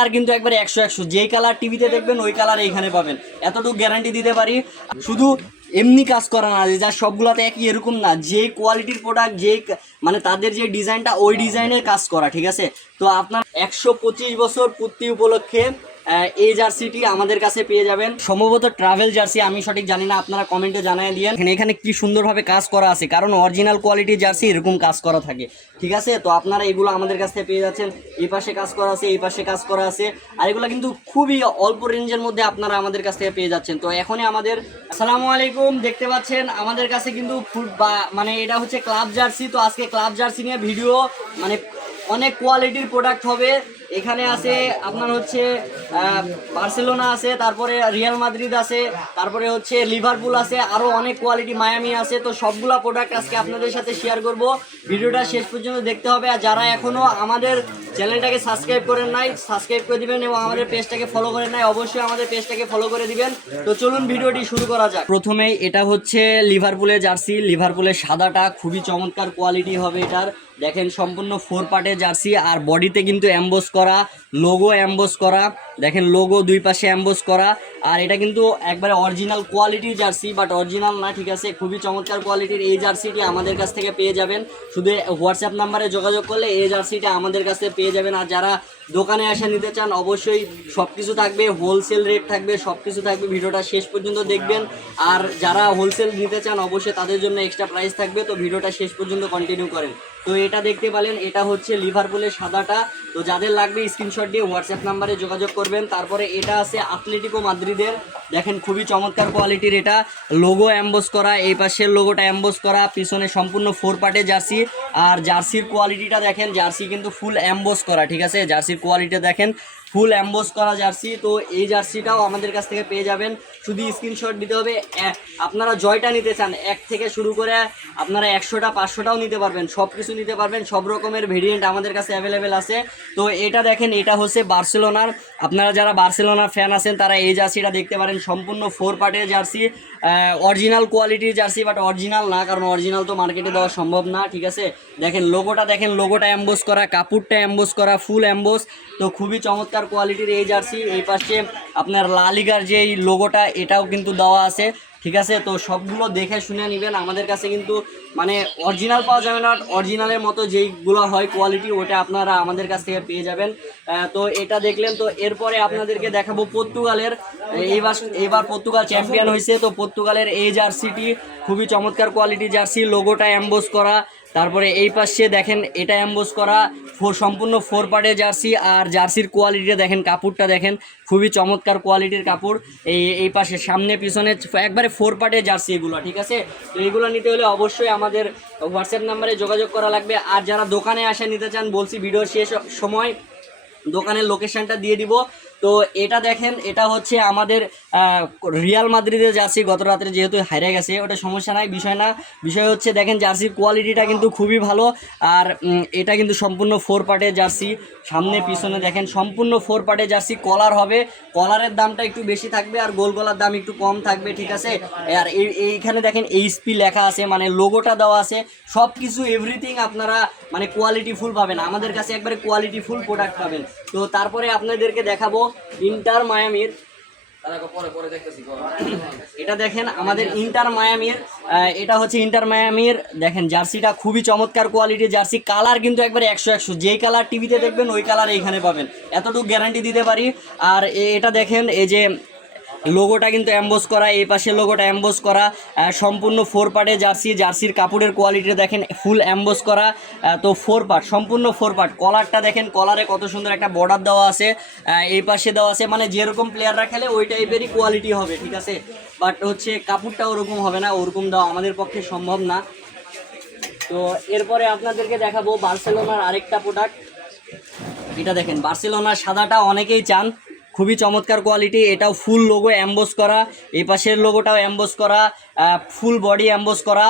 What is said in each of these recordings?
আর কিন্তু একবারে 100 যেই কালার টিভিতে দেখবেন ওই কালার এইখানে পাবেন, এতটুকু গ্যারান্টি দিতে পারি। শুধু এমনি কাজ করা না, যা সবগুলাতে একই এরকম না, যে কোয়ালিটির প্রোডাক্ট যে মানে তাদের যে ডিজাইনটা ওই ডিজাইনের কাজ করা, ঠিক আছে। তো আপনার 125 বছর পূর্তি উপলক্ষে এই জার্সিটি আমাদের কাছে পেয়ে যাবেন, সম্ভবত ট্রাভেল জার্সি, আমি সঠিক জানি না, আপনারা কমেন্টে জানিয়ে দিয়েন। এখানে কি সুন্দরভাবে কাজ করা আছে, কারণ অরিজিনাল কোয়ালিটির জার্সি এরকম কাজ করা থাকে, ঠিক আছে। তো আপনারা এগুলো আমাদের কাছ থেকে পেয়ে যাচ্ছেন। এই পাশে কাজ করা আছে, এই পাশে কাজ করা আছে, আর এগুলো কিন্তু খুবই অল্প রেঞ্জের মধ্যে আপনারা আমাদের কাছ থেকে পেয়ে যাচ্ছেন। তো এখনই আমাদের আসসালামু আলাইকুম, দেখতে পাচ্ছেন আমাদের কাছে কিন্তু মানে এটা হচ্ছে ক্লাব জার্সি। তো আজকে ক্লাব জার্সি নিয়ে ভিডিও, মানে অনেক কোয়ালিটির প্রোডাক্ট হবে। এখানে আছে আপনার হচ্ছে বার্সেলোনা আছে, তারপরে রিয়াল মাদ্রিদ আছে, তারপরে হচ্ছে লিভারপুল আছে, আরও অনেক কোয়ালিটি মায়ামি আছে। তো সবগুলা প্রোডাক্ট আজকে আপনাদের সাথে শেয়ার করব, ভিডিওটা শেষ পর্যন্ত দেখতে হবে। আর যারা এখনও আমাদের চ্যানেলটাকে সাবস্ক্রাইব করেন নাই, সাবস্ক্রাইব করে দিবেন, এবং আমাদের পেজটাকে ফলো করেন নাই, অবশ্যই আমাদের পেজটাকে ফলো করে দিবেন। তো চলুন ভিডিওটি শুরু করা যাক। প্রথমেই এটা হচ্ছে লিভারপুলের জার্সি, লিভারপুলের সাদাটা খুবই চমৎকার কোয়ালিটি হবে এটার। দেখেন সম্পূর্ণ 4 পার্টের জার্সি, আর বডিতে কিন্তু অ্যাম্বোস করা, লোগো অ্যাম্বোস করা, দেখেন লোগো দুই পাশে অ্যাম্বোস করা। আর এটা কিন্তু একবারে অরিজিনাল কোয়ালিটির জার্সি, বাট অরিজিনাল না, ঠিক আছে। খুবই চমৎকার কোয়ালিটির এই জার্সিটি আমাদের কাছ থেকে পেয়ে যাবেন। শুধু হোয়াটসঅ্যাপ নাম্বারে যোগাযোগ করলে এই জার্সিটা আমাদের কাছে পেয়ে যাবেন। আর যারা দোকানে এসে নিতে চান, অবশ্যই সব কিছু থাকবে, হোলসেল রেট থাকবে, সব কিছু থাকবে, ভিডিওটা শেষ পর্যন্ত দেখবেন। আর যারা হোলসেল নিতে চান, অবশ্যই তাদের জন্য এক্সট্রা প্রাইস থাকবে, তো ভিডিওটা শেষ পর্যন্ত কন্টিনিউ করেন। তো এটা দেখতে পেলেন, এটা হচ্ছে লিভারপুলের সাদাটা। তো যাদের লাগবে স্ক্রিনশট দিয়ে হোয়াটসঅ্যাপ নাম্বারে যোগাযোগ করবেন। তারপরে এটা আছে আতলেটিকো মাদ্রিদের, দেখেন খুবই চমৎকার কোয়ালিটির, এটা লোগো অ্যাম্বোস করা, এই পাশের লোগোটা অ্যাম্বোস করা, পিছনে সম্পূর্ণ 4 পার্টের জার্সি। আর জার্সির কোয়ালিটিটা দেখেন, জার্সি কিন্তু ফুল অ্যাম্বোস করা, ঠিক আছে। জার্সির কোয়ালিটি দেখেন, ফুল অ্যাম্বোস করা জার্সি। তো এই জার্সিটাও আমাদের কাছ থেকে পেয়ে যাবেন, শুধু স্ক্রিনশট দিতে হবে। আপনারা জয়টা নিতে চান, 1 থেকে শুরু করে আপনারা 100টা 500টাও নিতে পারবেন, সব কিছু নিতে পারবেন, সব রকমের ভেরিয়েন্ট আমাদের কাছে অ্যাভেলেবেল আছে। তো এটা দেখেন, এটা হচ্ছে বার্সেলোনার, আপনারা যারা বার্সেলোনার ফ্যান আছেন তারা এই জার্সিটা দেখতে পারেন, সম্পূর্ণ 4 পার্টের জার্সি, অরিজিনাল কোয়ালিটির জার্সি, বাট অরিজিনাল না, কারণ অরিজিনাল তো মার্কেটে দেওয়া সম্ভব না, ঠিক আছে। দেখেন লোগোটা, দেখেন লোগোটা অ্যাম্বোস করা, কাপড়টা অ্যাম্বোস করা, ফুল অ্যাম্বোস। তো খুবই চমৎকার কোয়ালিটির এই জার্সি। এই পাশে আপনার লা লিগার যে লোগোটা, এটাও কিন্তু দেওয়া আছে, ঠিক আছে। তো সবগুলো দেখে শুনে নেবেন, আমাদের কাছে কিন্তু মানে অরিজিনাল পাওয়া যাবে না, অরিজিনালের মতো যেইগুলো হয় কোয়ালিটি, ওটা আপনারা আমাদের কাছ থেকে পেয়ে যাবেন। তো এটা দেখলেন। তো এরপরে আপনাদেরকে দেখাবো পর্তুগালের, এইবার পর্তুগাল চ্যাম্পিয়ন হয়েছে। তো পর্তুগালের এই জার্সিটি খুবই চমৎকার কোয়ালিটি জার্সি, লোগোটা অ্যাম্বোস করা, তারপরে এই পাশে দেখেন এটা অ্যাম্বোস করা, সম্পূর্ণ 4 পার্টের জার্সি। আর জার্সির কোয়ালিটিটা দেখেন, কাপড়টা দেখেন, খুবই চমৎকার কোয়ালিটির কাপড়। এই পাশে সামনে পিছনে একবারে 4 পার্টের জার্সি এগুলো, ঠিক আছে। তো এইগুলো নিতে হলে অবশ্যই আমাদের হোয়াটসঅ্যাপ নাম্বারে যোগাযোগ করা লাগবে। আর যারা দোকানে আসে নিতে চান, বলছি ভিডিও শেষ সময় দোকানের লোকেশনটা দিয়ে দিব। তো এটা দেখেন, এটা হচ্ছে আমাদের রিয়াল মাদ্রিদে জার্সি, গত রাত্রে যেহেতু হারিয়ে গেছে, ওটা সমস্যা নাই, বিষয় না। বিষয় হচ্ছে দেখেন জার্সির কোয়ালিটিটা কিন্তু খুবই ভালো। আর এটা কিন্তু সম্পূর্ণ 4 পার্টের জার্সি, সামনে পিছনে দেখেন সম্পূর্ণ 4 পার্টের জার্সি। কলার হবে, কলারের দামটা একটু বেশি থাকবে, আর গোল গলার দাম একটু কম থাকবে, ঠিক আছে। আর এইখানে দেখেন এইচপি লেখা আছে, মানে লোগোটা দেওয়া আছে, সব কিছু এভরিথিং আপনারা মানে কোয়ালিটি ফুল পাবেন, আমাদের কাছে একবারে কোয়ালিটি ফুল প্রোডাক্ট পাবেন। তো তারপরে আপনাদেরকে দেখাবো ইন্টার মায়ামির, এটা দেখেন আমাদের ইন্টার মায়ামির, এটা হচ্ছে ইন্টার মায়ামির, দেখেন জার্সিটা খুবই চমৎকার কোয়ালিটির জার্সি, কালার কিন্তু একবারে 100 যেই কালার টিভিতে দেখবেন ওই কালার এইখানে পাবেন, এতটুকু গ্যারান্টি দিতে পারি। আর এটা দেখেন, এই যে লোগোটা কিন্তু অ্যাম্বোস করা, এই পাশে লোগোটা অ্যাম্বোস করা, সম্পূর্ণ 4 পার্টের জার্সি, জার্সির কাপড়ের কোয়ালিটি দেখেন ফুল অ্যাম্বোস করা। তো 4 পার্ট, সম্পূর্ণ 4 পার্ট। কলারটা দেখেন, কলারে কত সুন্দর একটা বর্ডার দেওয়া আছে, এই পাশে দেওয়া আছে, মানে যেরকম প্লেয়াররা খেলে ওই টাইপেরই কোয়ালিটি হবে, ঠিক আছে। বাট হচ্ছে কাপড়টা ওরকম হবে না, ওরকম দেওয়া আমাদের পক্ষে সম্ভব না। তো এরপরে আপনাদেরকে দেখাবো বার্সেলোনার আরেকটা প্রোডাক্ট, এটা দেখেন বার্সেলোনার সাদাটা অনেকেই চান, খুবই চমৎকার কোয়ালিটি, এটাও ফুল লোগো অ্যাম্বোস করা, এই পাশের লোগোটাও অ্যাম্বোস করা, ফুল বডি অ্যাম্বোস করা।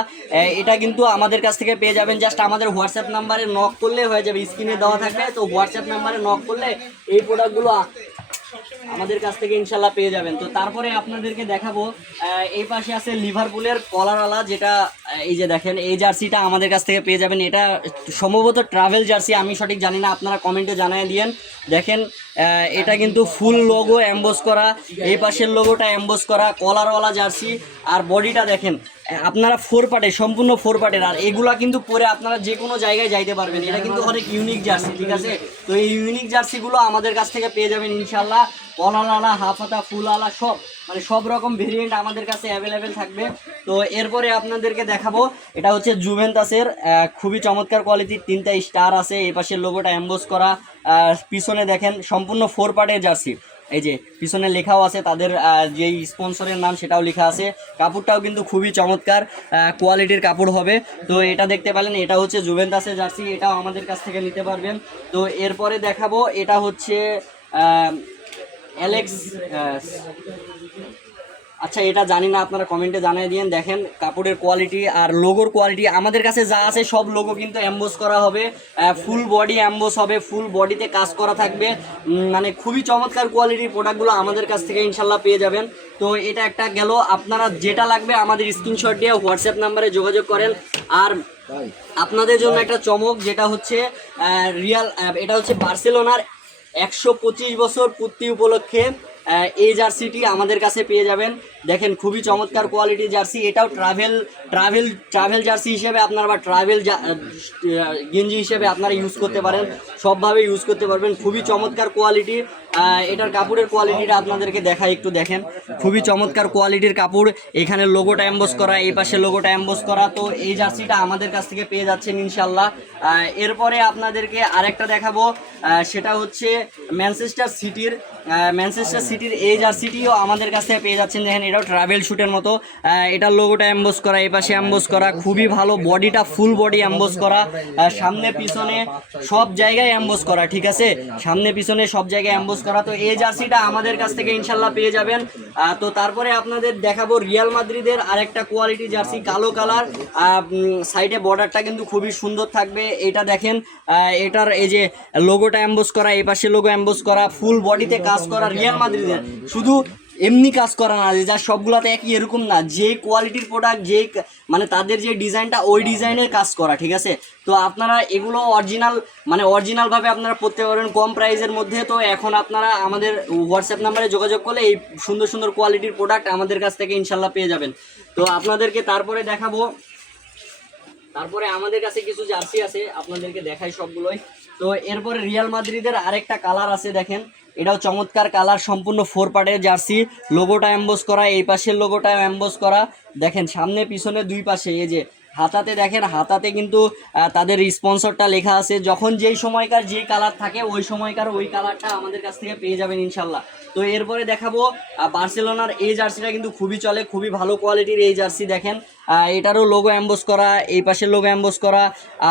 এটা কিন্তু আমাদের কাছ থেকে পেয়ে যাবেন, জাস্ট আমাদের হোয়াটসঅ্যাপ নাম্বারে নক করলে হয়ে যাবে, স্ক্রিনে দেওয়া থাকবে। তো হোয়াটসঅ্যাপ নাম্বারে নক করলে এই প্রোডাক্টগুলো আমাদের কাছ থেকে ইনশাল্লাহ পেয়ে যাবেন। তো তারপরে আপনাদেরকে দেখাবো এই পাশে আছে লিভারপুলের কলারওয়ালা, যেটা এই যে দেখেন এই জার্সিটা আমাদের কাছ থেকে পেয়ে যাবেন। এটা সম্ভবত ট্রাভেল জার্সি, আমি সঠিক জানি না, আপনারা কমেন্টে জানিয়ে দিয়েন। দেখেন এটা কিন্তু ফুল লোগো এমবোস করা, এই পাশের লোগোটা এমবোস করা, কলারওয়ালা জার্সি। আর বডিটা দেখেন আপনারা 4 পার্টের, সম্পূর্ণ 4 পার্টের। আর এগুলা কিন্তু পরে আপনারা যে কোনো জায়গায় যাইতে পারবেন। এটা কিন্তু অনেক ইউনিক জার্সি, ঠিক আছে? তো এই ইউনিক জার্সিগুলো আমাদের কাছ থেকে পেয়ে যাবেন ইনশাল্লাহ। কলারওয়ালা, হাফ হাতা, ফুলওয়ালা, সব মানে সব রকম ভেরিয়েন্ট আমাদের কাছে অ্যাভেলেবেল থাকবে। তো এরপরে আপনাদেরকে দেখাবো এটা হচ্ছে জুভেন্টাসের খুবই চমৎকার কোয়ালিটির 3টা স্টার আছে। এই পাশের লোগোটা এমবোস করা, পিছনে দেখেন সম্পূর্ণ 4 পার্টের জার্সি। এই যে পিছনে লেখাও আছে তাদের যেই স্পন্সরের নাম, সেটাও লেখা আছে। কাপড়টাও কিন্তু খুবই চমৎকার কোয়ালিটির কাপড় হবে। তো এটা দেখতে পেলেন, এটা হচ্ছে জুভেন্টাসের জার্সি, এটাও আমাদের কাছ থেকে নিতে পারবেন। তো এরপরে দেখাবো এটা হচ্ছে অ্যালেক্স, আচ্ছা এটা জানি না, আপনারা কমেন্টে জানিয়ে দিন। দেখেন কাপড়ের কোয়ালিটি আর লোগোর কোয়ালিটি আমাদের কাছে যা আছে সব লোগো কিন্তু এমবোস করা হবে, ফুল বডি এমবোস হবে, ফুল বডিতে কাজ করা থাকবে। মানে খুবই চমৎকার কোয়ালিটির প্রোডাক্টগুলো আমাদের কাছ থেকে ইনশাল্লাহ পেয়ে যাবেন। তো এটা একটা গেল, আপনারা যেটা লাগবে আমাদের স্ক্রিনশট দিয়ে হোয়াটসঅ্যাপ নাম্বারে যোগাযোগ করেন। আর আপনাদের জন্য একটা চমক, যেটা হচ্ছে রিয়াল, এটা হচ্ছে বার্সেলোনার 125 বছর পূর্তি উপলক্ষে এই জার্সিটি আমাদের কাছে পেয়ে যাবেন। দেখেন খুবই চমৎকার কোয়ালিটির জার্সি, এটাও ট্রাভেল জার্সি হিসেবে আপনারা বা ট্রাভেল গেঞ্জি হিসেবে আপনারা ইউজ করতে পারেন, সবভাবে ইউজ করতে পারবেন। খুবই চমৎকার কোয়ালিটি, এটার কাপড়ের কোয়ালিটিটা আপনাদেরকে দেখাই, একটু দেখেন খুবই চমৎকার কোয়ালিটির কাপড়। এখানে লোগোটা এমবোস করা, এই পাশে লোগোটা এমবোস করা। তো এই জার্সিটা আমাদের কাছ থেকে পেয়ে যাচ্ছেন ইনশাল্লাহ। এরপরে আপনাদেরকে আরেকটা দেখাবো, সেটা হচ্ছে ম্যানচেস্টার সিটির এই জার্সিটিও আমাদের কাছ থেকে পেয়ে যাচ্ছেন। দেখেন এটাও ট্রাভেল শ্যুটের মতো, এটার লোগোটা এমবোস করা, এই পাশে এমবোস করা, খুবই ভালো। বডিটা ফুল বডি এমবোস করা, সামনে পিছনে সব জায়গায় এমবোস করা, ঠিক আছে? সামনে পিছনে সব জায়গায় এমবোস করা। তো এই জার্সিটা আমাদের কাছ থেকে ইনশাল্লাহ পেয়ে যাবেন। তো তারপরে আপনাদের দেখাবো রিয়াল মাদ্রিদের আরেকটা কোয়ালিটি জার্সি, কালো কালার, সাইডে বর্ডারটা কিন্তু খুবই সুন্দর থাকবে। এটা দেখেন এটার এই যে লোগোটা এমবোস করা, এই পাশে লোগো এমবোস করা, ফুল বডিতে কাজ করা রিয়াল মাদ্রিদের। শুধু এমনি কাজ করা না, যে যা সবগুলাতে একই এরকম না, যে কোয়ালিটির প্রোডাক্ট, যে মানে তাদের যে ডিজাইনটা ওই ডিজাইনের কাজ করা, ঠিক আছে? তো আপনারা এগুলো অরিজিনালভাবে আপনারা পড়তে পারবেন কম প্রাইসের মধ্যে। তো এখন আপনারা আমাদের হোয়াটসঅ্যাপ নাম্বারে যোগাযোগ করলে এই সুন্দর সুন্দর কোয়ালিটির প্রোডাক্ট আমাদের কাছ থেকে ইনশাল্লাহ পেয়ে যাবেন। তো আপনাদেরকে তারপরে দেখাবো, তারপরে আমাদের কাছে কিছু জার্সি আছে, আপনাদেরকে দেখাই সবগুলোই। তো এরপরে রিয়াল মাদ্রিদের আরেকটা কালার আছে, দেখেন এটাও চমৎকার কালার, সম্পূর্ণ 4 পার্টের জার্সি, লোগোটা এমবোস করা, এই পাশের লোগোটা এমবোস করা। দেখেন সামনে পিছনে দুই পাশে, এই যে হাতাতে দেখেন, হাতাতে কিন্তু তাদের স্পন্সরটা লেখা আছে। যখন যেই সময়কার যেই কালার থাকে ওই সময়কার ওই কালারটা আমাদের কাছ থেকে পেয়ে যাবেন ইনশাল্লাহ। তো এরপরে দেখাবো বার্সেলোনার এই জার্সিটা কিন্তু খুবই চলে, খুবই ভালো কোয়ালিটির এই জার্সি। দেখেন এটারও লোগো এমবোস করা, এই পাশের লোগো এমবোস করা,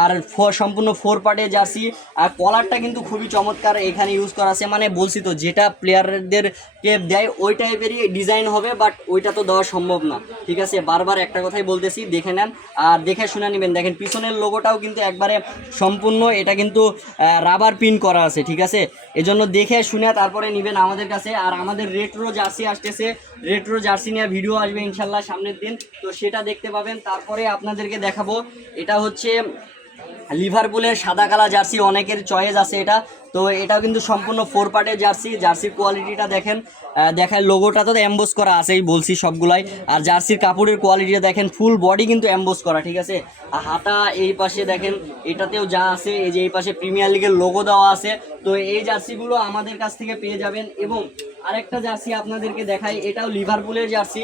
আর সম্পূর্ণ 4 পার্টের জার্সি। আর কলারটা কিন্তু খুবই চমৎকার এখানে ইউজ করা আছে। মানে বলছি তো, যেটা প্লেয়ারদেরকে দেয় ওই টাইপেরই ডিজাইন হবে, বাট ওইটা তো দেওয়া সম্ভব না, ঠিক আছে? বারবার একটা কথাই বলতেছি, দেখে নেন আর দেখে শুনে নেবেন। দেখেন পিছনের লোগোটাও কিন্তু একবারে সম্পূর্ণ, এটা কিন্তু রাবার প্রিন্ট করা আছে, ঠিক আছে? এজন্য দেখে শুনে তারপরে নেবেন আমাদের কাছে। আর আমাদের রেট্রো জার্সি আসতেছে, রেট্রো জার্সি নিয়ে ভিডিও আসবে ইনশাল্লাহ সামনের দিন, তো সেটা দেখতে পাবেন। তারপরে আপনাদেরকে দেখাবো এটা হচ্ছে লিভারপুলের সাদা কালার জার্সি, অনেকের চয়েস আছে এটা। তো এটাও কিন্তু সম্পূর্ণ 4 পার্টের জার্সি। জার্সির কোয়ালিটিটা দেখেন, দেখায় লোগোটা তো এমবোস করা আছেই বলছি সবগুলাই। আর জার্সির কাপড়ের কোয়ালিটিটা দেখেন, ফুল বডি কিন্তু এমবোস করা, ঠিক আছে? আর হাতা এই পাশে দেখেন, এটাতেও যা আছে, এই যে এই পাশে প্রিমিয়ার লিগের লোগো দেওয়া আছে। তো এই জার্সিগুলো আমাদের কাছ থেকে পেয়ে যাবেন। এবং আরেকটা জার্সি আপনাদেরকে দেখাই, এটাও লিভারপুলের জার্সি।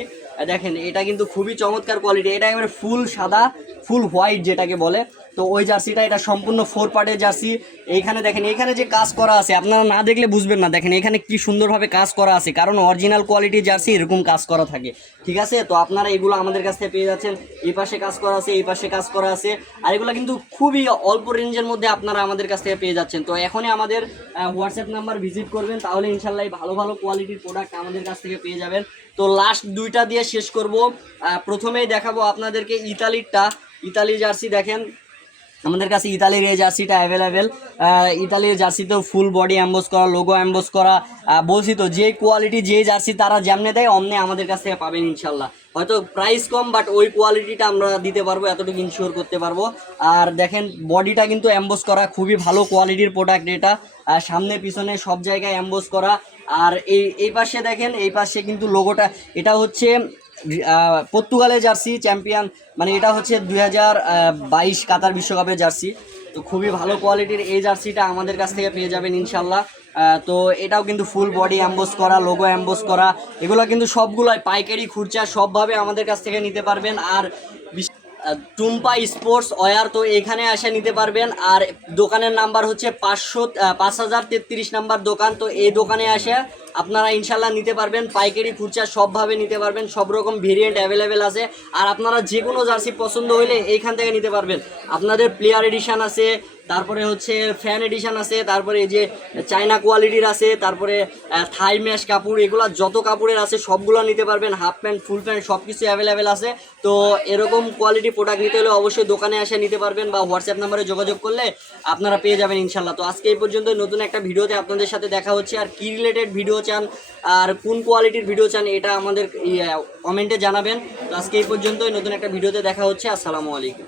দেখেন এটা কিন্তু খুবই চমৎকার কোয়ালিটি, এটা একেবারে ফুল সাদা, ফুল হোয়াইট যেটাকে বলে। তো ওই জার্সিটা, এটা সম্পূর্ণ 4 পার্টের জার্সি। এইখানে দেখেন, এইখানে যে কাজ করা আছে আপনারা না দেখলে বুঝবেন না। দেখেন এখানে কি সুন্দরভাবে কাজ করা আছে, কারণ অরিজিনাল কোয়ালিটির জার্সি এরকম কাজ করা থাকে, ঠিক আছে? তো আপনারা এগুলো আমাদের কাছ থেকে পেয়ে যাচ্ছেন। এই পাশে কাজ করা আছে, এই পাশে কাজ করা আছে, আর এগুলো কিন্তু খুবই অল্প রেঞ্জের মধ্যে আপনারা আমাদের কাছ থেকে পেয়ে যাচ্ছেন। তো এখনই আমাদের হোয়াটসঅ্যাপ নাম্বার ভিজিট করবেন, তাহলে ইনশাল্লাহ ভালো ভালো কোয়ালিটির প্রোডাক্ট আমাদের কাছ থেকে পেয়ে যাবেন। তো লাস্ট দুইটা দিয়ে শেষ করব। প্রথমেই দেখাবো আপনাদেরকে ইতালি জার্সি। দেখেন আমাদের কাছে ইতালির এই জার্সিটা অ্যাভেলেবেল। ইতালির জার্সিতেও ফুল বডি অ্যাম্বোস করা, লোগো অ্যাম্বোস করা। বলছি তো, যে কোয়ালিটি যে জার্সি তারা যেমনে দেয় অমনে আমাদের কাছ থেকে পাবেন ইনশাল্লাহ। হয়তো প্রাইস কম, বাট ওই কোয়ালিটিটা আমরা দিতে পারবো, এতটুকু ইনশিওর করতে পারবো। আর দেখেন বডিটা কিন্তু অ্যাম্বোস করা, খুবই ভালো কোয়ালিটির প্রোডাক্ট এটা। সামনে পিছনে সব জায়গায় অ্যাম্বোস করা। আর এই পাশে দেখেন, এই পাশে কিন্তু লোগোটা, এটা হচ্ছে পর্তুগালের জার্সি চ্যাম্পিয়ন, মানে এটা হচ্ছে 2022 কাতার বিশ্বকাপের জার্সি। তো খুবই ভালো কোয়ালিটির এই জার্সিটা আমাদের কাছ থেকে পেয়ে যাবেন ইনশাল্লাহ। তো এটাও কিন্তু ফুল বডি অ্যাম্বোস করা, লোগো অ্যাম্বোস করা। এগুলো কিন্তু সবগুলোই পাইকারি খুচরা সবভাবে আমাদের কাছ থেকে নিতে পারবেন। আর টুম্পা স্পোর্টস ওয়্যার, তো এখানে এসে নিতে পারবেন। আর দোকানের নাম্বার হচ্ছে 5033 নাম্বার দোকান। তো এই দোকানে এসে আপনারা ইনশাল্লাহ নিতে পারবেন, পাইকারি খুচরা সবভাবে নিতে পারবেন, সব রকম ভেরিয়েন্ট অ্যাভেলেবেল আছে। আর আপনারা যে কোনো জার্সি পছন্দ হইলে এইখান থেকে নিতে পারবেন। আপনাদের প্লেয়ার এডিশন আছে, তারপরে হচ্ছে ফ্যান এডিশন আছে, তারপরে এই যে চায়না কোয়ালিটির আছে, তারপরে থাই ম্যাশ কাপড়, এগুলো যত কাপড়ের আছে সবগুলো নিতে পারবেন। হাফ প্যান্ট, ফুল প্যান্ট সব কিছু অ্যাভেলেবেল আছে। তো এরকম কোয়ালিটি প্রোডাক্ট নিতে হলে অবশ্যই দোকানে এসে নিতে পারবেন, বা হোয়াটসঅ্যাপ নাম্বারে যোগাযোগ করলে আপনারা পেয়ে যাবেন ইনশাল্লাহ। তো আজকে এই পর্যন্ত, নতুন একটা ভিডিওতে আপনাদের সাথে দেখা হচ্ছে। আর কি রিলেটেড ভিডিও চান আর কোন কোয়ালিটির ভিডিও চান এটা আমাদের কমেন্টে জানাবেন। তো আজকে এই পর্যন্তই, নতুন একটা ভিডিওতে দেখা হচ্ছে। আসসালামু আলাইকুম।